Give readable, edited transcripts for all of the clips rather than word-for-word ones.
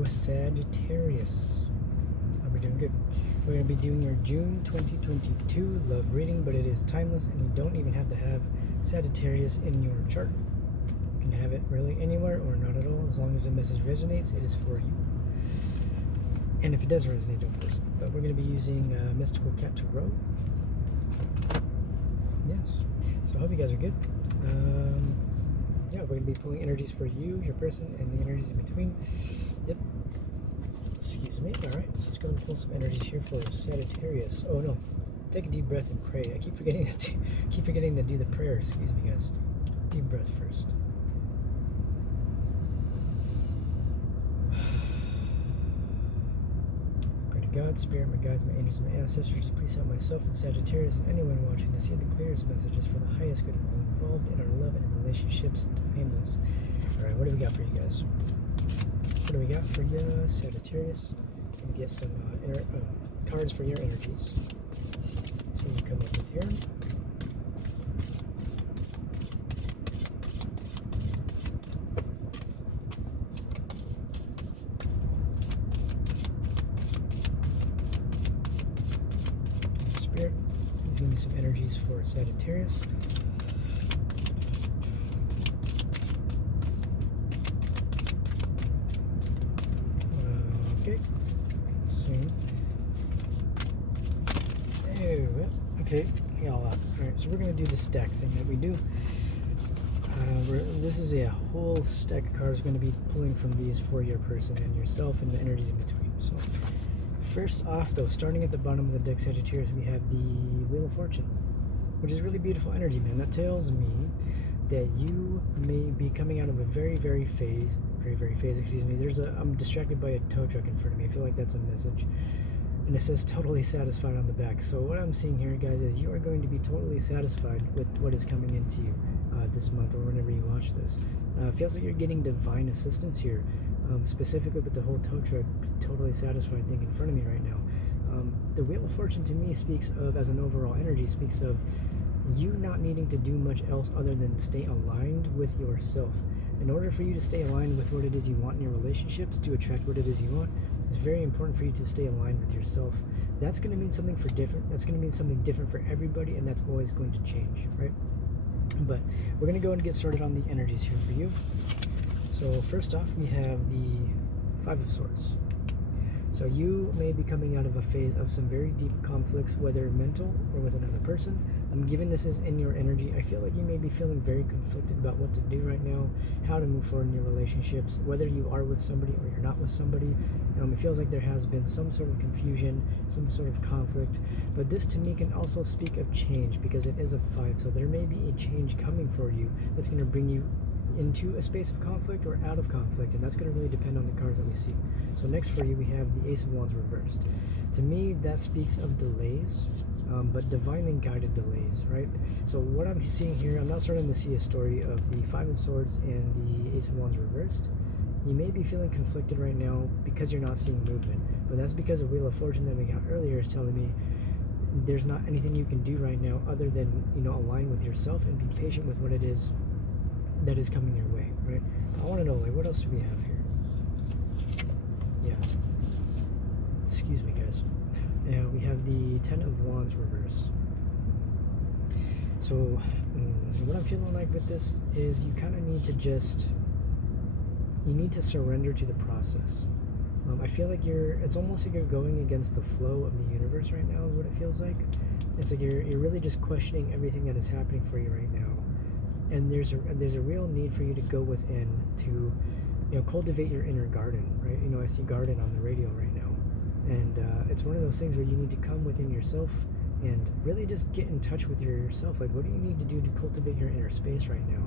Hello, Sagittarius. Hope you're doing good. We're going to be doing your June 2022 love reading, but it is timeless and you don't even have to have Sagittarius in your chart. You can have it really anywhere or not at all. As long as the message resonates, it is for you. And if it does resonate, don't force it. But we're going to be using Mystical Cat Tarot. Yes. So I hope you guys are good. Yeah, we're going to be pulling energies for you, your person, and the energies in between. Yep. Excuse me. All right, so let's go and pull some energies here for Sagittarius. Oh no, take a deep breath and pray. I keep forgetting to do the prayer. Excuse me, guys. Deep breath first. Pray to God, Spirit, my guides, my angels, my ancestors. Please help myself and Sagittarius and anyone watching to see the clearest messages for the highest good of all involved in our love and relationships timeless. All right, what do we got for you guys? What do we got for you, Sagittarius? I'm going to get some cards for your energies. See what you come up with here. Spirit, please give me some energies for Sagittarius. Okay, soon. Okay, all right, so we're going to do the stack thing that we do. This is a whole stack of cards. We're going to be pulling from these for your person and yourself and the energies in between. So, first off, though, starting at the bottom of the deck, Sagittarius, we have the Wheel of Fortune, which is really beautiful energy, man. That tells me that you may be coming out of a very phase. Excuse me. I'm distracted by a tow truck in front of me. I feel like that's a message. And it says totally satisfied on the back. So what I'm seeing here, guys, is you are going to be totally satisfied with what is coming into you this month or whenever you watch this. It feels like you're getting divine assistance here, specifically with the whole tow truck totally satisfied thing in front of me right now. The Wheel of Fortune to me speaks of, as an overall energy, speaks of you not needing to do much else other than stay aligned with yourself. In order for you to stay aligned with what it is you want in your relationships, to attract what it is you want, it's very important for you to stay aligned with yourself. That's going to mean something That's going to mean something different for everybody, and that's always going to change, right? But we're going to go and get started on the energies here for you. So first off, we have the Five of Swords. So you may be coming out of a phase of some very deep conflicts, whether mental or with another person. Given this is in your energy, I feel like you may be feeling very conflicted about what to do right now, how to move forward in your relationships, whether you are with somebody or you're not with somebody. It feels like there has been some sort of confusion, some sort of conflict. But this to me can also speak of change, because it is a 5. So there may be a change coming for you that's going to bring you into a space of conflict or out of conflict, and that's going to really depend on the cards that we see. So next for you, we have the Ace of Wands reversed. To me, that speaks of delays, but divinely guided delays, right? So what I'm seeing here, I'm not starting to see a story of the Five of Swords and the Ace of Wands reversed. You may be feeling conflicted right now because you're not seeing movement, but that's because the Wheel of Fortune that we got earlier is telling me there's not anything you can do right now other than, align with yourself and be patient with what it is that is coming your way, right? I want to know, what else do we have here? Yeah. Excuse me, guys. Yeah, we have the Ten of Wands reverse. So, what I'm feeling like with this is you kind of need to surrender to the process. I feel like it's almost like you're going against the flow of the universe right now is what it feels like. It's like you're really just questioning everything that is happening for you right now. And there's a real need for you to go within to, cultivate your inner garden, right? I see garden on the radio right now, and it's one of those things where you need to come within yourself and really just get in touch with yourself. Like, what do you need to do to cultivate your inner space right now?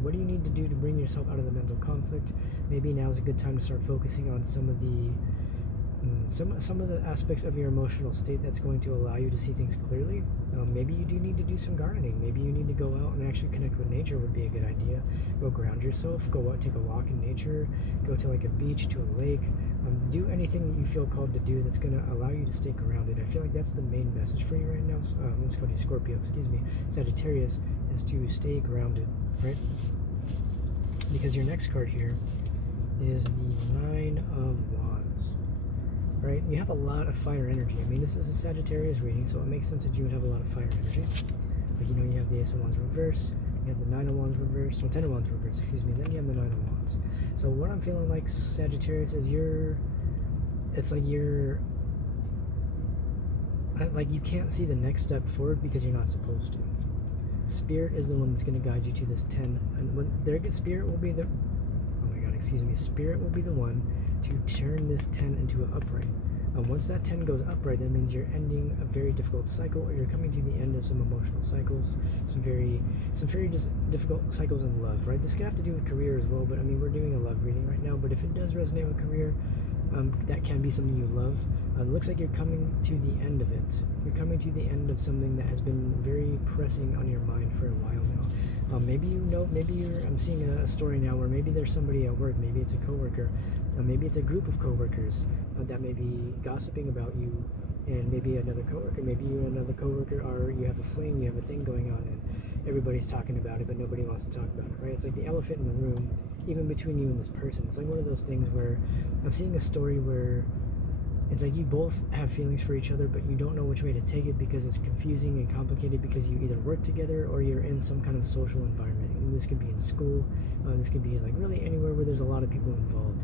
What do you need to do to bring yourself out of the mental conflict? Maybe now is a good time to start focusing on some of the aspects of your emotional state that's going to allow you to see things clearly. Maybe you do need to do some gardening. Maybe you need to go out and actually connect with nature would be a good idea. Go ground yourself, go out, take a walk in nature, go to like a beach, to a lake. Do anything that you feel called to do that's going to allow you to stay grounded. I feel like that's the main message for you right now. Let's go to Scorpio, Sagittarius, is to stay grounded, right? Because your next card here is the Nine of Wands. Right? You have a lot of fire energy. I mean, this is a Sagittarius reading, so it makes sense that you would have a lot of fire energy. Like, you know, you have the Ace of Wands reverse, you have the Nine of Wands reverse, or Ten of Wands reverse, excuse me, then you have the Nine of Wands. So what I'm feeling like, Sagittarius, is it's like like you can't see the next step forward because you're not supposed to. Spirit is the one that's going to guide you to this 10, and when Spirit will be the, oh my god, excuse me, Spirit will be the one to turn this 10 into an upright. Once that 10 goes upright, that means you're ending a very difficult cycle, or you're coming to the end of some emotional cycles, some very just difficult cycles in love, right? This could have to do with career as well, but I mean, we're doing a love reading right now, but if it does resonate with career, that can be something you love. It looks like you're coming to the end of it. You're coming to the end of something that has been very pressing on your mind for a while now. Maybe I'm seeing a story now where maybe there's somebody at work, maybe it's a coworker, maybe it's a group of coworkers that may be gossiping about you, and maybe another coworker, maybe you and another coworker you have a fling, you have a thing going on, and everybody's talking about it, but nobody wants to talk about it, right? It's like the elephant in the room, even between you and this person. It's like one of those things where I'm seeing a story where it's like you both have feelings for each other, but you don't know which way to take it because it's confusing and complicated, because you either work together or you're in some kind of social environment. And this could be in school, this could be like really anywhere where there's a lot of people involved.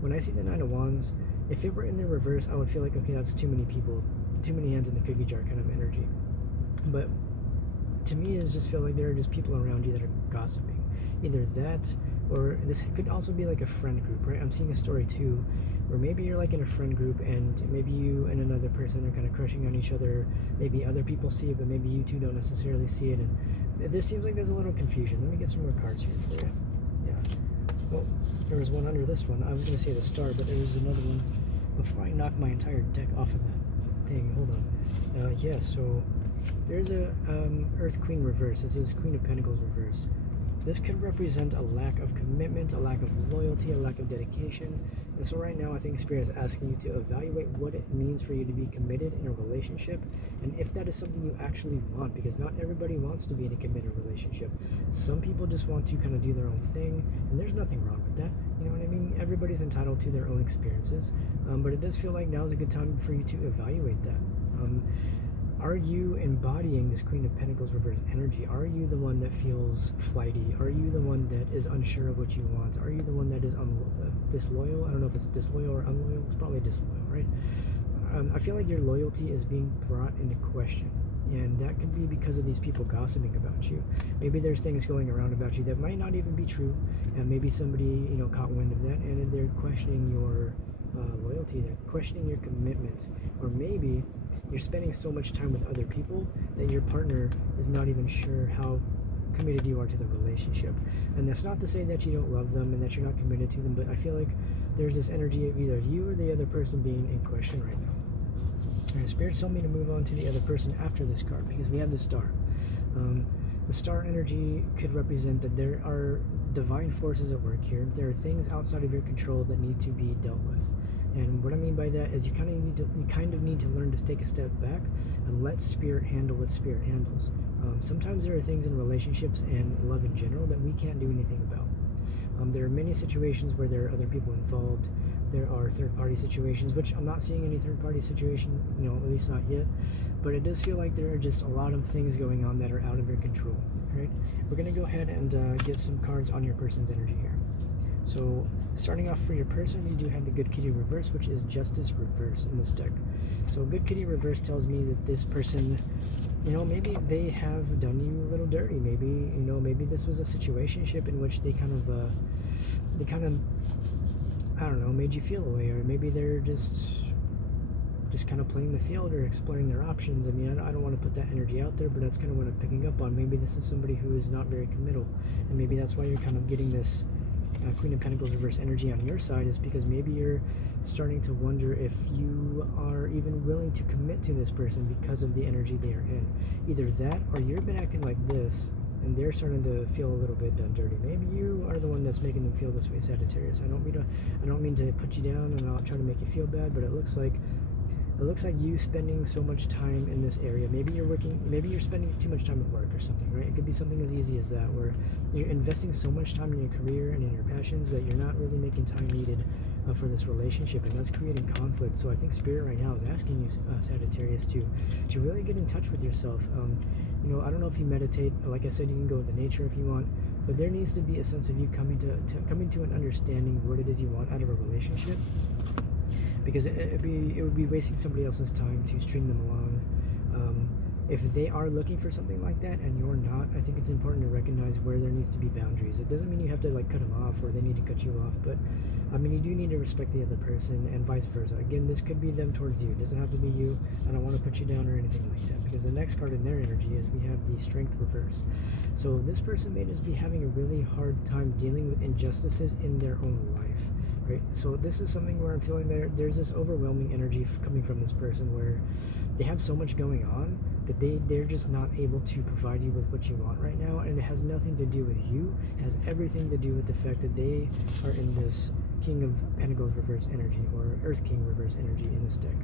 When I see the Nine of Wands, if it were in the reverse, I would feel like, okay, that's too many people, too many hands in the cookie jar kind of energy. But to me, it just feel like there are just people around you that are gossiping. Either that, or this could also be like a friend group, right? I'm seeing a story too, where maybe you're like in a friend group, and maybe you and another person are kind of crushing on each other. Maybe other people see it, but maybe you two don't necessarily see it. And this seems like there's a little confusion. Let me get some more cards here for you. Yeah. Well, there was one under this one. I was going to say the Star, but there was another one. Before I knock my entire deck off of the thing, hold on. Yeah, so there's a Earth Queen reverse. This is Queen of Pentacles reverse. This could represent a lack of commitment, a lack of loyalty, a lack of dedication. And so right now, I think Spirit is asking you to evaluate what it means for you to be committed in a relationship, and if that is something you actually want, because not everybody wants to be in a committed relationship. Some people just want to kind of do their own thing, and there's nothing wrong with that. You know what I mean? Everybody's entitled to their own experiences, but it does feel like now is a good time for you to evaluate that. Are you embodying this Queen of Pentacles reverse energy? Are you the one that feels flighty? Are you the one that is unsure of what you want? Are you the one that is disloyal? I don't know if it's disloyal or unloyal. It's probably disloyal, right? I feel like your loyalty is being brought into question, and that could be because of these people gossiping about you. Maybe there's things going around about you that might not even be true, and maybe somebody caught wind of that, and they're questioning your loyalty, they're questioning your commitment, or maybe you're spending so much time with other people that your partner is not even sure how committed you are to the relationship. And that's not to say that you don't love them and that you're not committed to them, but I feel like there's this energy of either you or the other person being in question right now. And Spirit told me to move on to the other person after this card, because we have the Star. The Star energy could represent that there are divine forces at work here. There are things outside of your control that need to be dealt with. And what I mean by that is you kind of need to learn to take a step back and let Spirit handle what Spirit handles. Sometimes there are things in relationships and love in general that we can't do anything about. There are many situations where there are other people involved. There are third-party situations, which I'm not seeing any third-party situation, at least not yet. But it does feel like there are just a lot of things going on that are out of your control, right? We're going to go ahead and get some cards on your person's energy here. So, starting off for your person, you do have the Good Kitty reverse, which is Justice reverse in this deck. So, Good Kitty reverse tells me that this person, maybe they have done you a little dirty. Maybe this was a situationship in which they kind of, I don't know, made you feel away, or maybe they're just kind of playing the field or exploring their options. I mean, I don't want to put that energy out there, but that's kind of what I'm picking up on. Maybe this is somebody who is not very committal, and maybe that's why you're kind of getting this Queen of Pentacles reverse energy on your side, is because maybe you're starting to wonder if you are even willing to commit to this person because of the energy they are in. Either that, or you've been acting like this and they're starting to feel a little bit done dirty. Maybe you are the one that's making them feel this way, Sagittarius. I don't mean to put you down, and I'll try to make you feel bad, but it looks like It looks like you spending so much time in this area. Maybe you're spending too much time at work or something, right? It could be something as easy as that, where you're investing so much time in your career and in your passions that you're not really making time needed for this relationship, and that's creating conflict. So I think Spirit right now is asking you, Sagittarius, to really get in touch with yourself. I don't know if you meditate. Like I said, you can go into nature if you want, but there needs to be a sense of you coming to an understanding what it is you want out of a relationship, because it would be wasting somebody else's time to string them along. If they are looking for something like that and you're not, I think it's important to recognize where there needs to be boundaries. It doesn't mean you have to cut them off or they need to cut you off, but you do need to respect the other person, and vice versa. Again, this could be them towards you. It doesn't have to be you. I don't want to put you down or anything like that, because the next card in their energy is we have the Strength reverse. So this person may just be having a really hard time dealing with injustices in their own life, right? So this is something where I'm feeling there's this overwhelming energy coming from this person, where they have so much going on that they're just not able to provide you with what you want right now, and it has nothing to do with you. It has everything to do with the fact that they are in this King of Pentacles reverse energy, or Earth King reverse energy in this deck.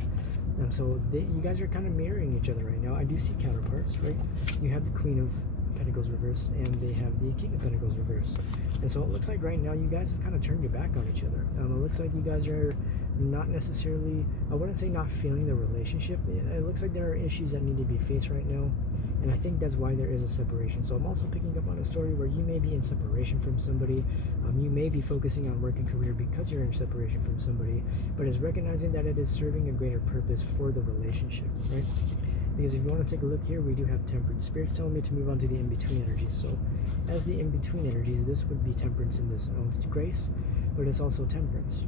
So you guys are kind of mirroring each other right now. I do see counterparts, right? You have the Queen of Pentacles reverse and they have the King of Pentacles reverse, and so it looks like right now you guys have kind of turned your back on each other. It looks like you guys are not necessarily, I wouldn't say not feeling the relationship. It looks like there are issues that need to be faced right now, and I think that's why there is a separation. So I'm also picking up on a story where you may be in separation from somebody. You may be focusing on work and career because you're in separation from somebody, but it's recognizing that it is serving a greater purpose for the relationship, right? Because if you want to take a look here, we do have Temperance. Spirit's telling me to move on to the in-between energies. So as the in-between energies, this would be Temperance in this owns grace, but it's also Temperance.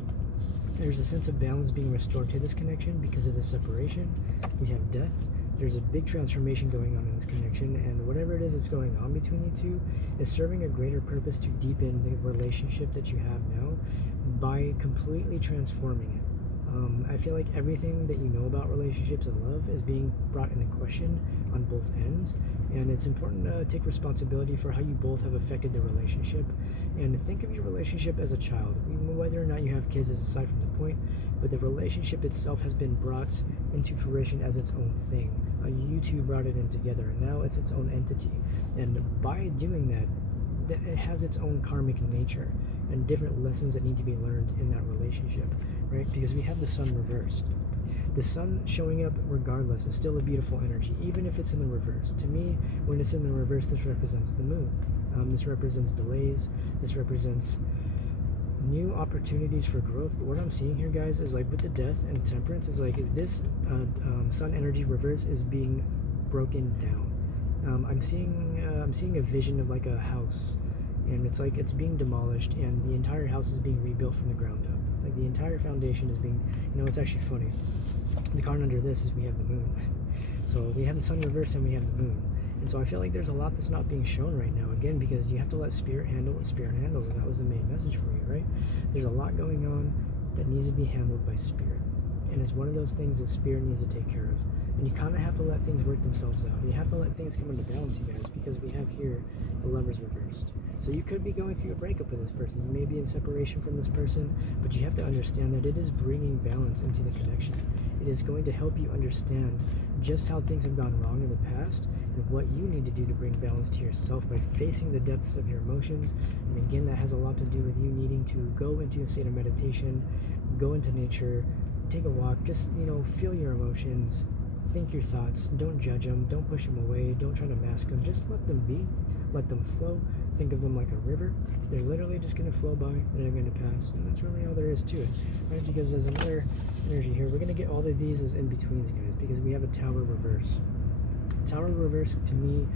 There's a sense of balance being restored to this connection because of the separation. We have Death. There's a big transformation going on in this connection, and whatever it is that's going on between you two is serving a greater purpose to deepen the relationship that you have now by completely transforming it. I feel like everything that you know about relationships and love is being brought into question on both ends, and it's important to take responsibility for how you both have affected the relationship, and think of your relationship as a child. Whether or not you have kids is aside from the point, but the relationship itself has been brought into fruition as its own thing. You two brought it in together, and now it's its own entity, and by doing that, it has its own karmic nature and different lessons that need to be learned in that relationship, right? Because we have the Sun reversed. The Sun showing up regardless is still a beautiful energy, even if it's in the reverse. To me, when it's in the reverse, this represents the Moon. This represents delays. This represents new opportunities for growth. But what I'm seeing here, guys, is with the Death and Temperance, is this Sun energy reverse is being broken down. I'm seeing a vision of a house, and it's being demolished, and the entire house is being rebuilt from the ground up. The entire foundation is being, it's actually funny. The card under this is we have the Moon. So we have the Sun reverse and we have the Moon. And so I feel like there's a lot that's not being shown right now, again, because you have to let Spirit handle what Spirit handles, and that was the main message for you, right? There's a lot going on that needs to be handled by Spirit, and it's one of those things that Spirit needs to take care of. And you kind of have to let things work themselves out. You have to let things come into balance, you guys, because we have here the Lovers reversed. So you could be going through a breakup with this person. You may be in separation from this person, but you have to understand that it is bringing balance into the connection. It is going to help you understand just how things have gone wrong in the past and what you need to do to bring balance to yourself by facing the depths of your emotions. And again, that has a lot to do with you needing to go into a state of meditation, go into nature, take a walk, just, feel your emotions, think your thoughts, don't judge them, don't push them away, don't try to mask them, just let them be, let them flow. Think of them like a river. They're literally just going to flow by and they're going to pass, and that's really all there is to it, right? Because there's another energy here. We're going to get all of these as in-betweens, guys, because we have a Tower reverse. Tower reverse to me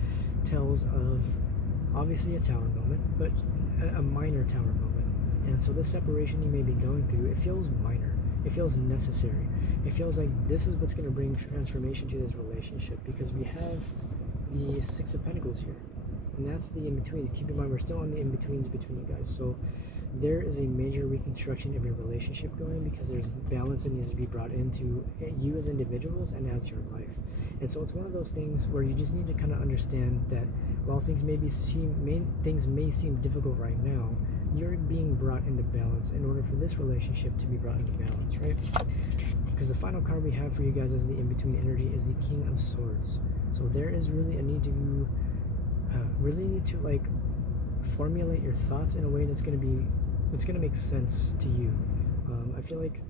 tells of obviously a tower moment, but a minor tower moment. And so this separation you may be going through, it feels minor, it feels necessary, it feels like this is what's going to bring transformation to this relationship, because we have the Six of Pentacles here, and that's the in-between. Keep in mind, we're still on the in-betweens between you guys, so there is a major reconstruction of your relationship going, because there's balance that needs to be brought into you as individuals and as your life. And so it's one of those things where you just need to kind of understand that while things may seem difficult right now, you're being brought into balance in order for this relationship to be brought into balance, right? Because the final card we have for you guys as the in-between energy is the King of Swords. So there is really a need to like formulate your thoughts in a way that's going to make sense to you. I feel like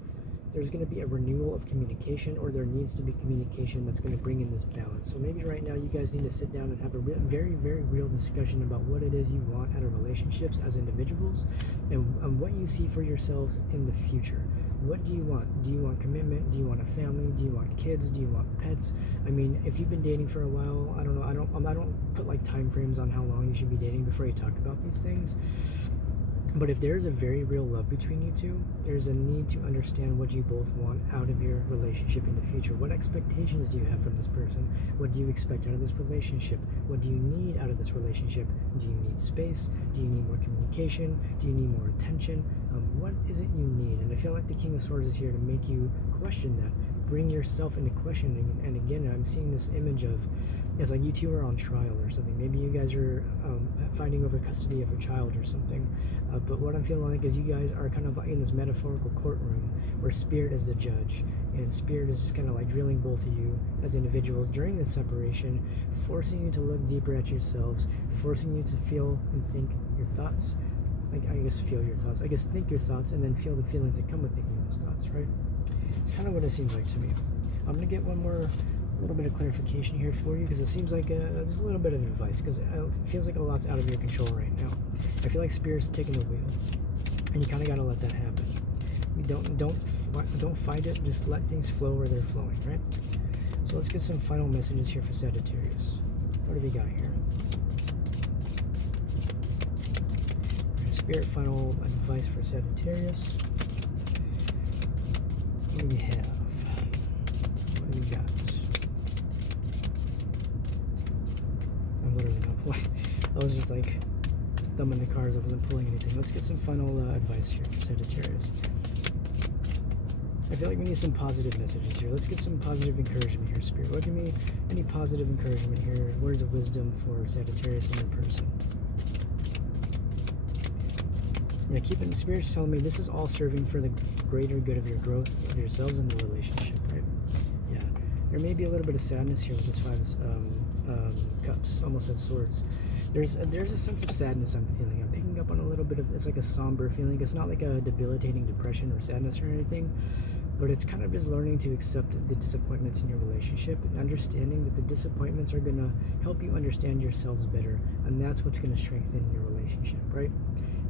there's going to be a renewal of communication, or there needs to be communication that's going to bring in this balance. So maybe right now you guys need to sit down and have a very, very real discussion about what it is you want out of relationships as individuals, and what you see for yourselves in the future. What do you want? Do you want commitment? Do you want a family? Do you want kids? Do you want pets? I mean, if you've been dating for a while, I don't know. I don't put like time frames on how long you should be dating before you talk about these things. But if there's a very real love between you two, there's a need to understand what you both want out of your relationship in the future. What expectations do you have from this person? What do you expect out of this relationship? What do you need out of this relationship? Do you need space? Do you need more communication? Do you need more attention? What is it you need? And I feel like the King of Swords is here to make you question that. Bring yourself into questioning. And again, I'm seeing this image of, it's like you two are on trial or something. Maybe you guys are fighting over custody of a child or something. But what I'm feeling like is you guys are kind of like in this metaphorical courtroom where Spirit is the judge, and Spirit is just kind of like drilling both of you as individuals during this separation, forcing you to look deeper at yourselves, forcing you to feel and think your thoughts. I guess feel your thoughts. I guess think your thoughts and then feel the feelings that come with thinking those thoughts, right? It's kind of what it seems like to me. I'm going to get one more little bit of clarification here for you, because it seems like just a little bit of advice, because it feels like a lot's out of your control right now. I feel like Spirit's taking the wheel, and you kind of got to let that happen. You don't fight it, just let things flow where they're flowing, right? So let's get some final messages here for Sagittarius. What do we got here? Spirit, final advice for Sagittarius. What do we have? What do we got? I'm literally not pulling. I was just like thumbing the cards. I wasn't pulling anything. Let's get some final advice here for Sagittarius. I feel like we need some positive messages here. Let's get some positive encouragement here, Spirit. What give me any positive encouragement here? Words of wisdom for Sagittarius and your person. Yeah, keeping Spirit's telling me this is all serving for the greater good of your growth of yourselves and the relationship, right? Yeah, there may be a little bit of sadness here with this Five of Cups, almost as Swords. There's a sense of sadness I'm feeling. I'm picking up on a little bit of, it's like a somber feeling. It's not like a debilitating depression or sadness or anything, but it's kind of just learning to accept the disappointments in your relationship and understanding that the disappointments are going to help you understand yourselves better, and that's what's going to strengthen your relationship, right?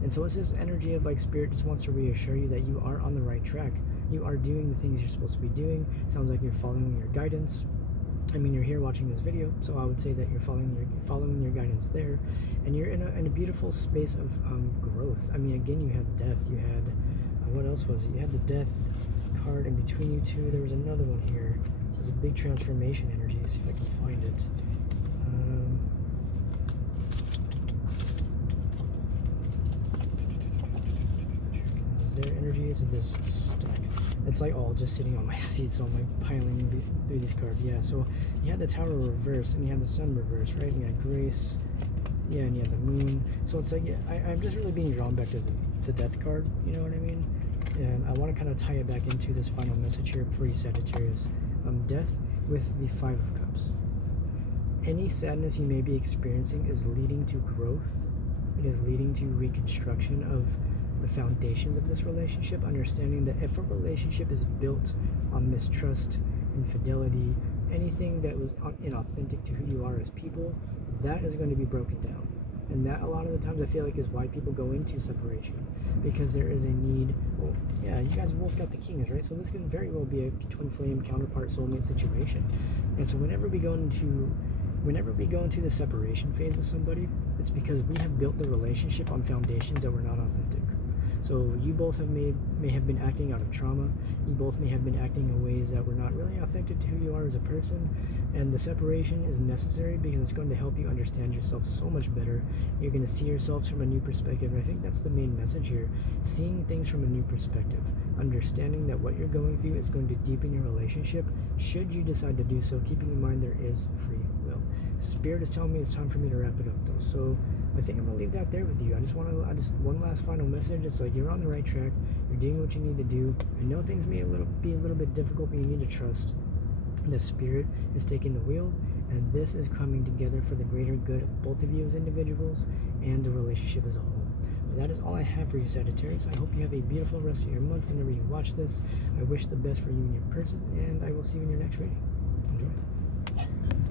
And so it's this energy of like Spirit just wants to reassure you that you are on the right track. You are doing the things you're supposed to be doing. Sounds like you're following your guidance. I mean, you're here watching this video, so I would say that you're following your guidance there, and you're in a beautiful space of growth. I mean, again, you had Death. You had what else was it? You had the Death card in between you two. There was another one here. There's a big transformation energy. Let's see if I can find it. Their energies of this stack. It's like all just sitting on my seat, so I'm like piling through these cards. Yeah, so you had the Tower reverse, and you had the Sun reverse, right? And you had Grace, yeah, and you had the Moon. So it's like, yeah, I'm just really being drawn back to the Death card, you know what I mean? And I want to kind of tie it back into this final message here for you, Sagittarius. Death with the Five of Cups. Any sadness you may be experiencing is leading to growth. It is leading to reconstruction of the foundations of this relationship, understanding that if a relationship is built on mistrust, infidelity, anything that was inauthentic to who you are as people, that is going to be broken down. And that a lot of the times I feel like is why people go into separation, because there is a need. Well, yeah, you guys both got the Kings, right? So this can very well be a twin flame counterpart soulmate situation. And so whenever we go into the separation phase with somebody, it's because we have built the relationship on foundations that were not authentic. So you both may have been acting out of trauma. You both may have been acting in ways that were not really authentic to who you are as a person. And the separation is necessary because it's going to help you understand yourself so much better. You're going to see yourselves from a new perspective. And I think that's the main message here. Seeing things from a new perspective. Understanding that what you're going through is going to deepen your relationship should you decide to do so, keeping in mind there is free will. Spirit is telling me it's time for me to wrap it up though. So I think I'm gonna leave that there with you. I just one last final message. It's like you're on the right track. You're doing what you need to do. I know things may be a little bit difficult, but you need to trust. The spirit is taking the wheel, and this is coming together for the greater good of both of you as individuals and the relationship as a whole. But that is all I have for you, Sagittarius. I hope you have a beautiful rest of your month whenever you watch this. I wish the best for you and your person, and I will see you in your next reading. Enjoy.